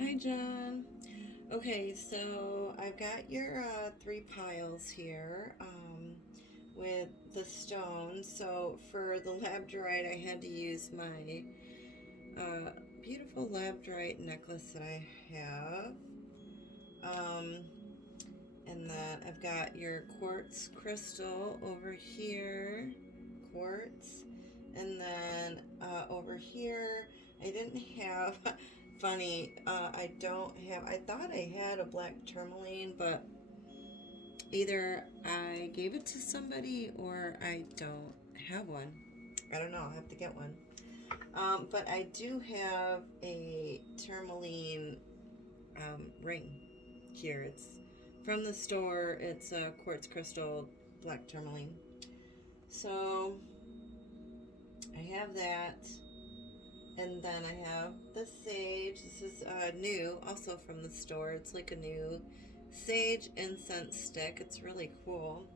Hi, John. Okay, so I've got your three piles here with the stones. So for the labradorite, I had to use my uh, beautiful labradorite necklace that I have. Um, and then I've got your quartz crystal over here, quartz. And then over here, I didn't have, funny, I don't have, I thought I had a black tourmaline, but either I gave it to somebody or I don't have one. I don't know, I'll have to get one. But I do have a tourmaline ring here. It's from the store. It's a quartz crystal black tourmaline. So I have that. And then I have the sage. This is new, also from the store. It's like a new sage incense stick. It's really cool.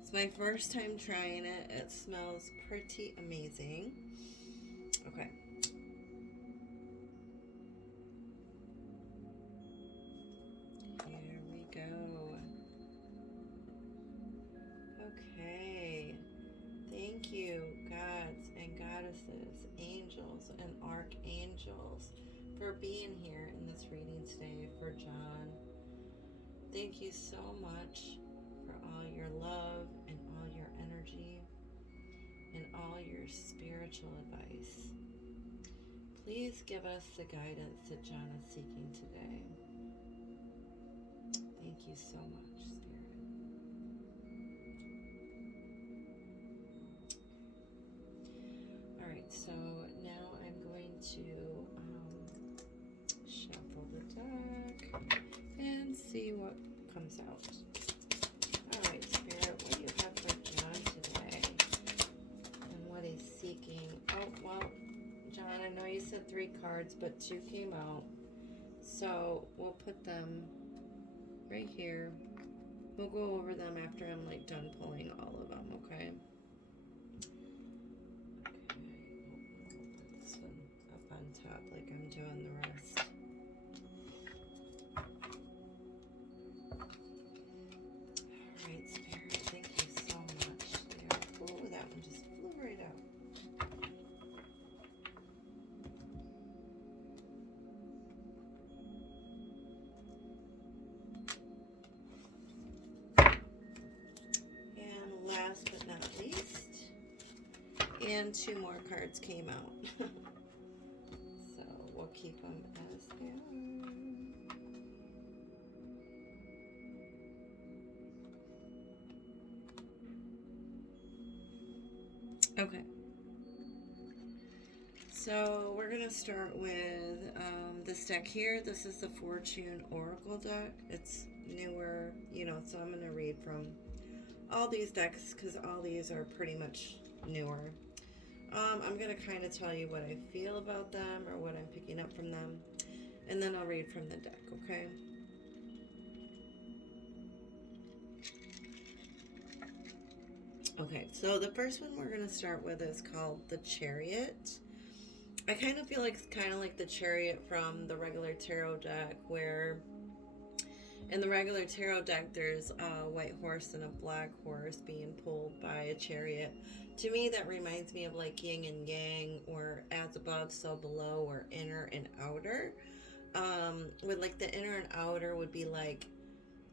It's my first time trying it. It smells pretty amazing. Okay. Here we go. Okay. Thank you, gods and goddesses, angels and archangels, for being here in this reading today for John. Thank you so much for all your love and all your energy and all your spiritual advice. Please give us the guidance that John is seeking today. Thank you so much, Spirit. All right, so now I'm going to shuffle the deck and see what comes out. All right, Spirit, what do you have for John today and what he's seeking? Oh, well, John, I know you said 3 cards, but 2 came out. So we'll put them right here. We'll go over them after I'm like done pulling all of them, okay? Okay, we'll put this one up on top like I'm doing the rest. All right, Spirit, thank you so much. There. Ooh, that one just flew right out. And last but not least, and 2 more cards came out. So we'll keep them as they are. Okay. So we're going to start with this deck here. This is the Fortune Oracle deck. It's newer, so I'm going to read from all these decks because all these are pretty much newer. I'm going to kind of tell you what I feel about them or what I'm picking up from them, and then I'll read from the deck, okay? Okay, so the first one we're going to start with is called the Chariot. I kind of feel like it's kind of like the Chariot from the regular tarot deck, where in the regular tarot deck there's a white horse and a black horse being pulled by a chariot. To me, that reminds me of like yin and yang, or as above, so below, or inner and outer. With like the inner and outer would be like,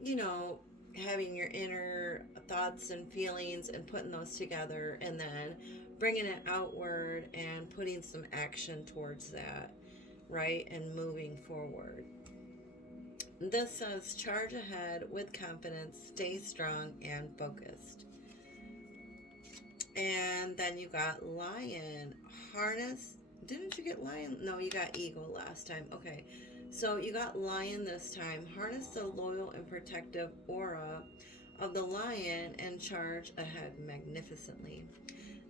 you know, having your inner thoughts and feelings and putting those together, and then bringing it outward and putting some action towards that, right? And moving forward. This says charge ahead with confidence, stay strong and focused. And then you got lion, harness. Didn't you get lion? No, you got eagle last time. Okay. So you got lion this time. Harness the loyal and protective aura of the lion and charge ahead magnificently.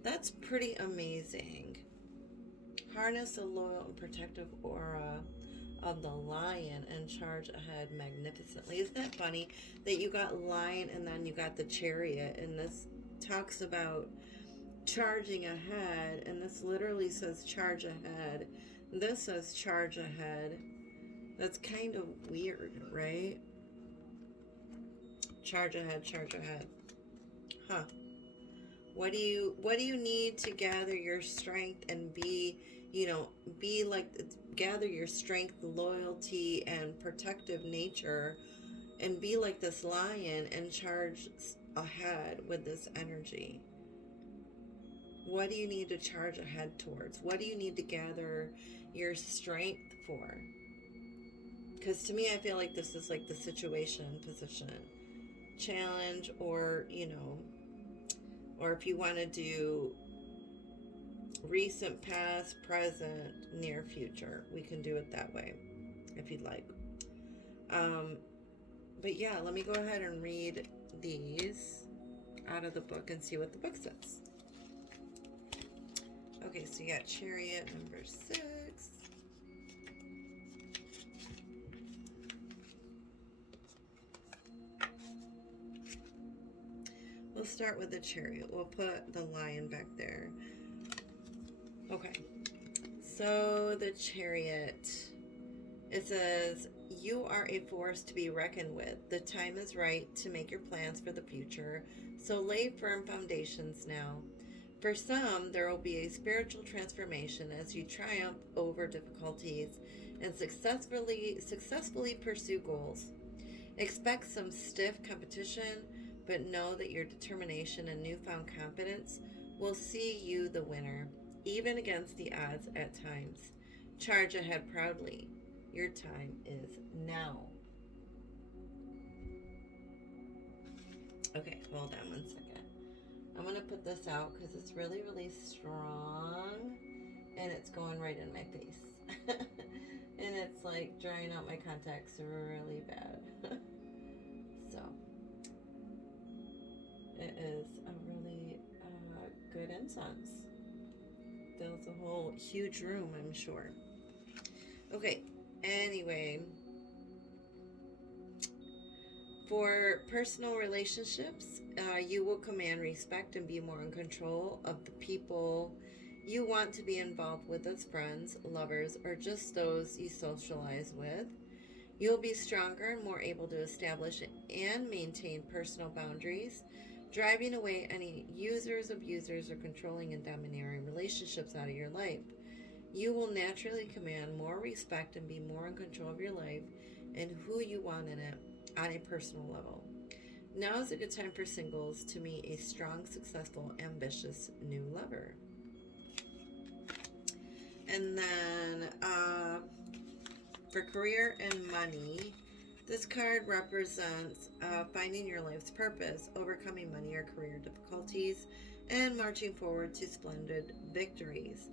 That's pretty amazing. Harness the loyal and protective aura of the lion and charge ahead magnificently. Isn't that funny that you got lion and then you got the chariot, and this talks about charging ahead, and this literally says charge ahead. This says charge ahead. That's kind of weird, right? Charge ahead, charge ahead. Huh. What do you need to gather your strength and be, be like, gather your strength, loyalty, and protective nature, and be like this lion and charge ahead with this energy? What do you need to charge ahead towards? What do you need to gather your strength for? Because to me, I feel like this is like the situation, position, challenge, or, or if you want to do recent, past, present, near future, we can do it that way if you'd like. Um, but yeah, let me go ahead and read these out of the book and see what the book says. Okay, so you got Chariot number 6. We'll start with the Chariot. We'll put the lion back there. Okay, so the Chariot, it says, you are a force to be reckoned with. The time is right to make your plans for the future, so lay firm foundations now. For some, there will be a spiritual transformation as you triumph over difficulties and successfully pursue goals. Expect some stiff competition, but know that your determination and newfound confidence will see you the winner, even against the odds at times. Charge ahead proudly. Your time is now. Okay, hold on 1 second. I'm going to put this out because it's really, really strong and it's going right in my face. And it's like drying out my contacts really bad. So, it is a really good incense. Fills a whole huge room, I'm sure. Okay, anyway. For personal relationships, you will command respect and be more in control of the people you want to be involved with as friends, lovers, or just those you socialize with. You'll be stronger and more able to establish and maintain personal boundaries, driving away any users, abusers, or controlling and domineering relationships out of your life. You will naturally command more respect and be more in control of your life and who you want in it on a personal level. Now is a good time for singles to meet a strong, successful, ambitious new lover. And then for career and money, this card represents finding your life's purpose, overcoming money or career difficulties, and marching forward to splendid victories.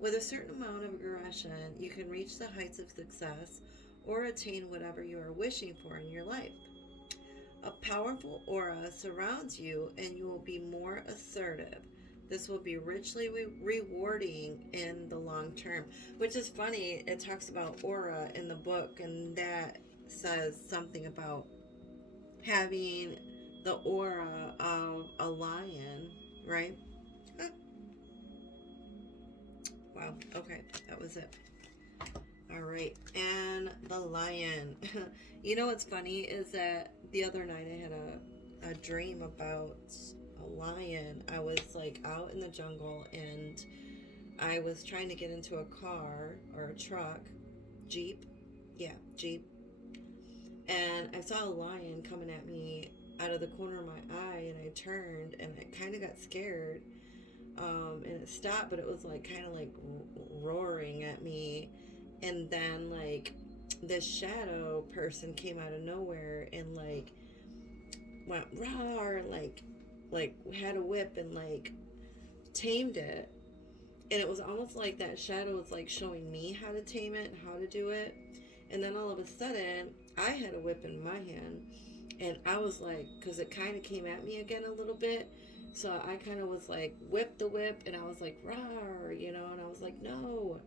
With a certain amount of aggression, you can reach the heights of success or attain whatever you are wishing for in your life. A powerful aura surrounds you and you will be more assertive. This will be richly rewarding in the long term. Which is funny, it talks about aura in the book, and that says something about having the aura of a lion, right? Huh. Wow, okay, that was it. All right, and the lion. You know what's funny is that the other night I had a dream about a lion. I was like out in the jungle and I was trying to get into a car or a truck, Jeep. Yeah, Jeep. And I saw a lion coming at me out of the corner of my eye, and I turned and I kind of got scared. And it stopped, but it was like kind of like roaring at me. And then like this shadow person came out of nowhere and like went roar, like had a whip and like tamed it. And it was almost like that shadow was like showing me how to tame it and how to do it. And then all of a sudden I had a whip in my hand, and I was like, because it kind of came at me again a little bit, so I kind of was like, whip the whip, and I was like, rawr, and I was like, no.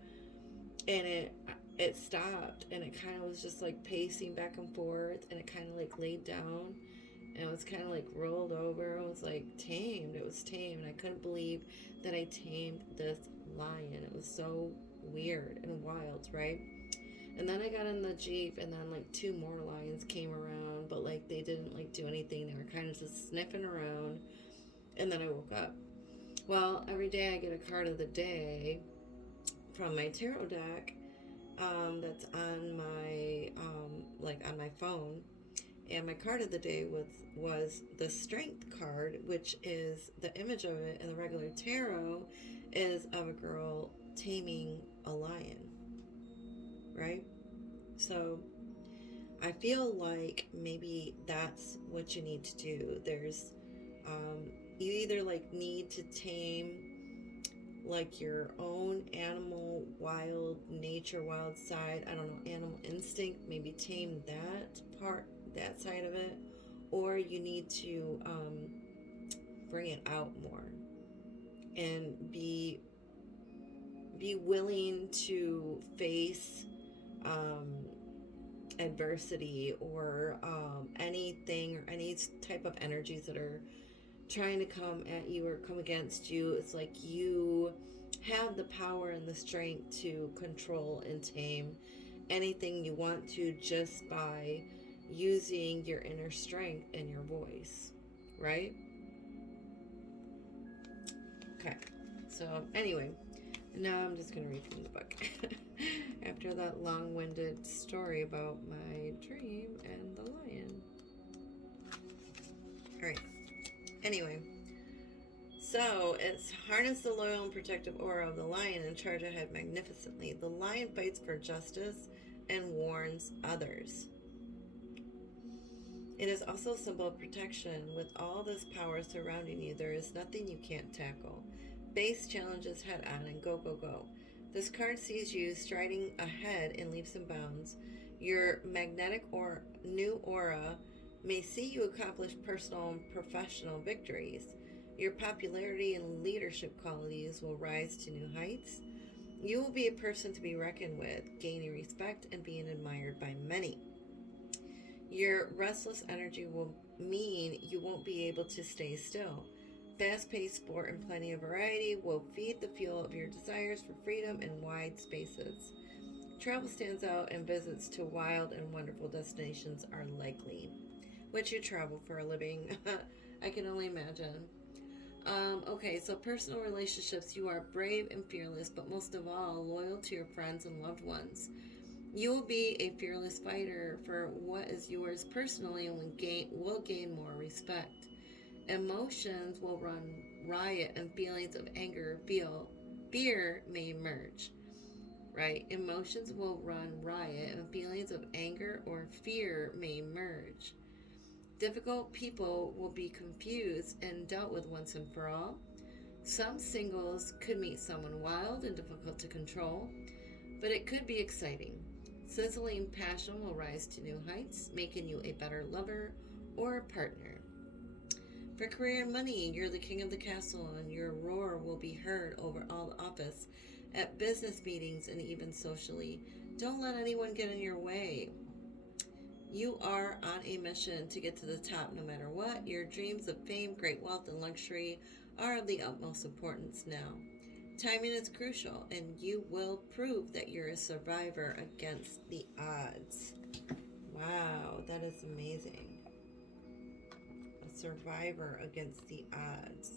And it stopped, and it kind of was just like pacing back and forth, and it kind of like laid down, and it was kind of like rolled over. It was like tamed. It was tamed, and I couldn't believe that I tamed this lion. It was so weird and wild, right? And then I got in the Jeep, and then like two more lions came around, but like they didn't like do anything. They were kind of just sniffing around. And then I woke up. Well, every day I get a card of the day from my tarot deck, that's on my like on my phone. And my card of the day was the Strength card, which is the image of it in the regular tarot is of a girl taming a lion, right? So I feel like maybe that's what you need to do. There's you either like need to tame like your own animal, wild nature, wild side, I don't know, animal instinct, maybe tame that side of it, or you need to bring it out more and be willing to face adversity or anything or any type of energies that are trying to come at you or come against you. It's like you have the power and the strength to control and tame anything you want to just by using your inner strength and your voice, right? Okay, so anyway, now I'm just going to read from the book after that long-winded story about my dream and the lion. All right. Anyway, so it's harness the loyal and protective aura of the lion and charge ahead magnificently. The lion fights for justice and warns others. It is also a symbol of protection. With all this power surrounding you, there is nothing you can't tackle. Face challenges head on and go, go, go. This card sees you striding ahead in leaps and bounds. Your magnetic or new aura may see you accomplish personal and professional victories. Your popularity and leadership qualities will rise to new heights. You will be a person to be reckoned with, gaining respect and being admired by many. Your restless energy will mean you won't be able to stay still. Fast-paced sport and plenty of variety will feed the fuel of your desires for freedom in wide spaces. Travel stands out, and visits to wild and wonderful destinations are likely. Which you travel for a living. I can only imagine. Okay, so personal relationships, you are brave and fearless, but most of all, loyal to your friends and loved ones. You will be a fearless fighter for what is yours personally and will gain more respect. Emotions will run riot and feelings of anger, fear may emerge. Right? Emotions will run riot and feelings of anger or fear may emerge. Difficult people will be confused and dealt with once and for all. Some singles could meet someone wild and difficult to control, but it could be exciting. Sizzling passion will rise to new heights, making you a better lover or partner. For career and money, you're the king of the castle, and your roar will be heard over all the office, at business meetings, and even socially. Don't let anyone get in your way. You are on a mission to get to the top no matter what. Your dreams of fame, great wealth, and luxury are of the utmost importance now. Timing is crucial, and you will prove that you're a survivor against the odds. Wow, that is amazing. A survivor against the odds.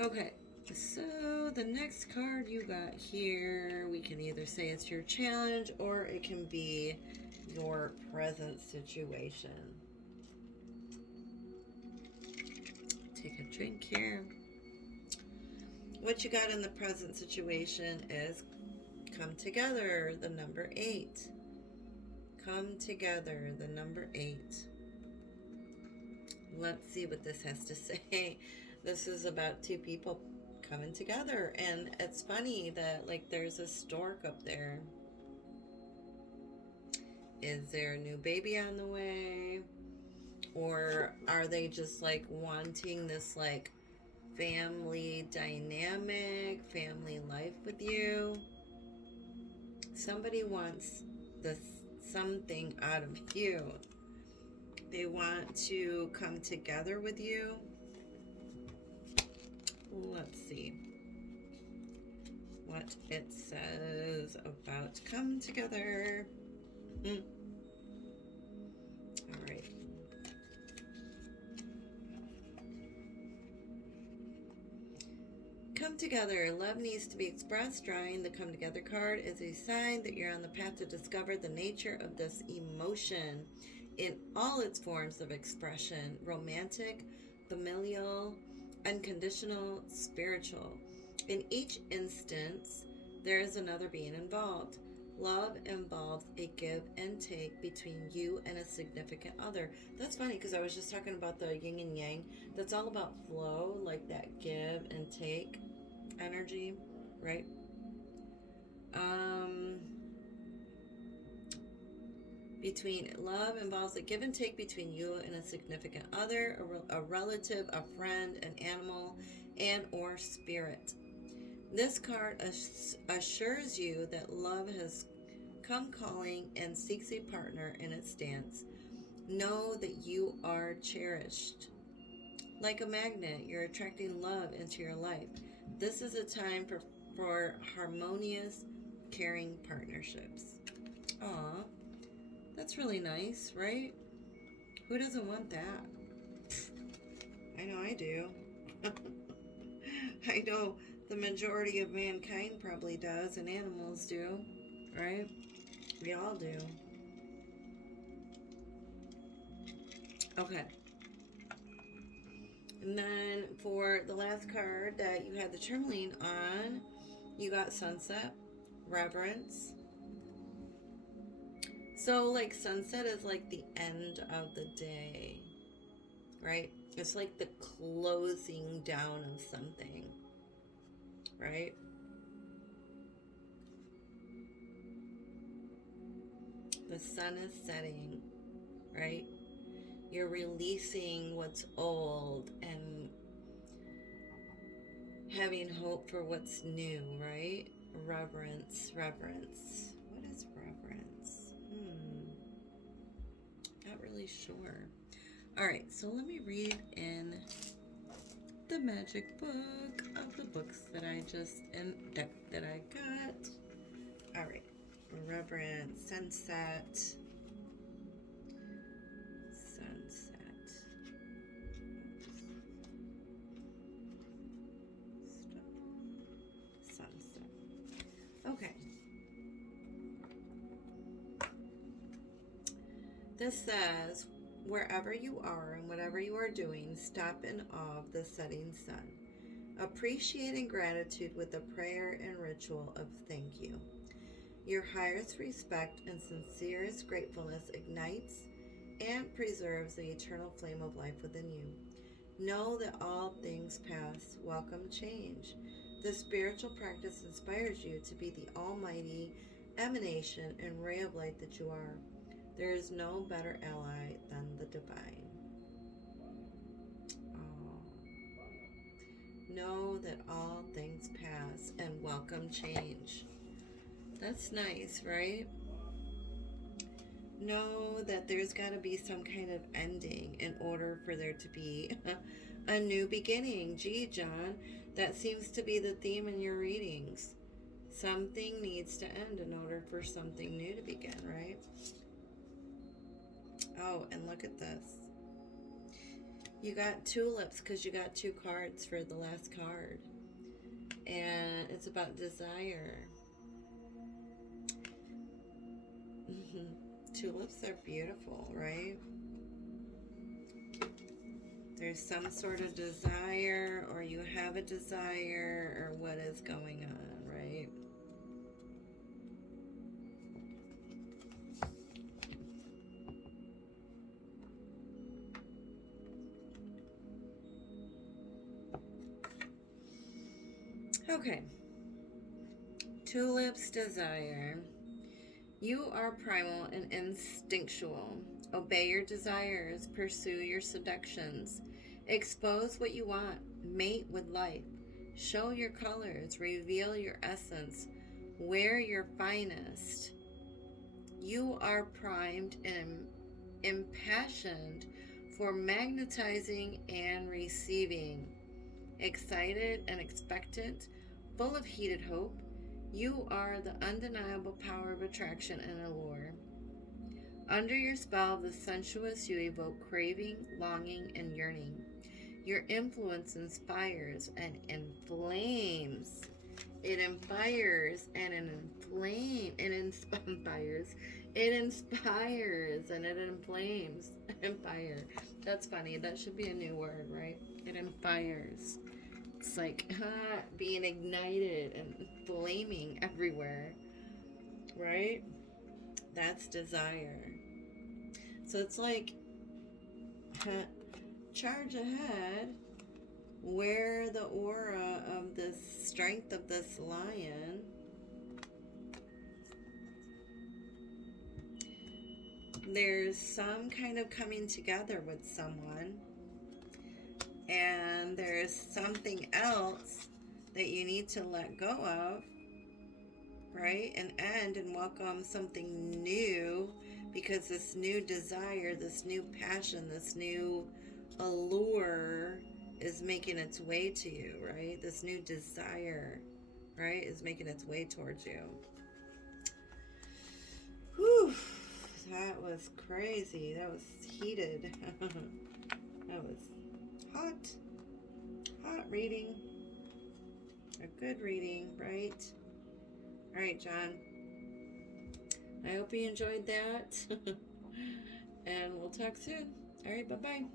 Okay, so the next card you got here, we can either say it's your challenge or it can be your present situation. Take a drink here. What you got in the present situation is come together, the number 8. Come together, the number 8. Let's see what this has to say. This is about two people coming together, and it's funny that like there's a stork up there. Is there a new baby on the way? Or are they just like wanting this like family dynamic, family life with you? Somebody wants this something out of you. They want to come together with you. Let's see. what it says about to come together. All right. Come together. Love needs to be expressed. Drawing the come together card is a sign that you're on the path to discover the nature of this emotion in all its forms of expression: romantic, familial, unconditional, spiritual. In each instance, there is another being involved. Love involves a give and take between you and a significant other. That's funny because I was just talking about the yin and yang. That's all about flow, like that give and take energy, right? Between love involves a give and take between you and a significant other, a relative, a friend, an animal, and or spirit. This card assures you that love has come calling and seeks a partner in its dance. Know that you are cherished. Like a magnet, you're attracting love into your life. This is a time for harmonious, caring partnerships. Aw, that's really nice, right? Who doesn't want that? I know I do. I know the majority of mankind probably does, and animals do, right? We all do. Okay. And then for the last card that you had the tourmaline on, you got sunset, reverence. So like sunset is like the end of the day, right? It's like the closing down of something, right? The sun is setting, right? You're releasing what's old and having hope for what's new, right? Reverence. What is reverence? Not really sure. All right, so let me read in the magic book of the books that I just and deck that I got. All right, reverence, sunset. Okay. This says, wherever you are and whatever you are doing, stop in awe of the setting sun. Appreciate and gratitude with a prayer and ritual of thank you. Your highest respect and sincerest gratefulness ignites and preserves the eternal flame of life within you. Know that all things pass. Welcome change. This spiritual practice inspires you to be the almighty emanation and ray of light that you are. There is no better ally than the divine. Know that all things pass and welcome change. That's nice, right? Know that there's got to be some kind of ending in order for there to be a new beginning. Gee, John, that seems to be the theme in your readings. Something needs to end in order for something new to begin, right? Oh, and look at this. You got tulips because you got 2 cards for the last card. And it's about desire. Tulips are beautiful, right? There's some sort of desire, or you have a desire, or what is going on, right? Okay. Tulips, desire. You are primal and instinctual. Obey your desires. Pursue your seductions. Expose what you want. Mate with life. Show your colors. Reveal your essence. Wear your finest. You are primed and impassioned for magnetizing and receiving. Excited and expectant. Full of heated hope. You are the undeniable power of attraction and allure. Under your spell of the sensuous, you evoke craving, longing, and yearning. Your influence inspires and inflames. It inspires and it inflames. It inspires. It inspires and it inflames. Empire. That's funny. That should be a new word, right? It inspires. It's like being ignited and flaming everywhere, right? That's desire. So it's like charge ahead, wear the aura of this strength of this lion. There's some kind of coming together with someone, and there's something else that you need to let go of, right? And end and welcome something new, because this new desire, this new passion, this new allure is making its way to you, right? This new desire, right, is making its way towards you. Whew, that was crazy. That was heated. That was hot reading. A good reading, right? All right, John. I hope you enjoyed that. And we'll talk soon. All right, bye-bye.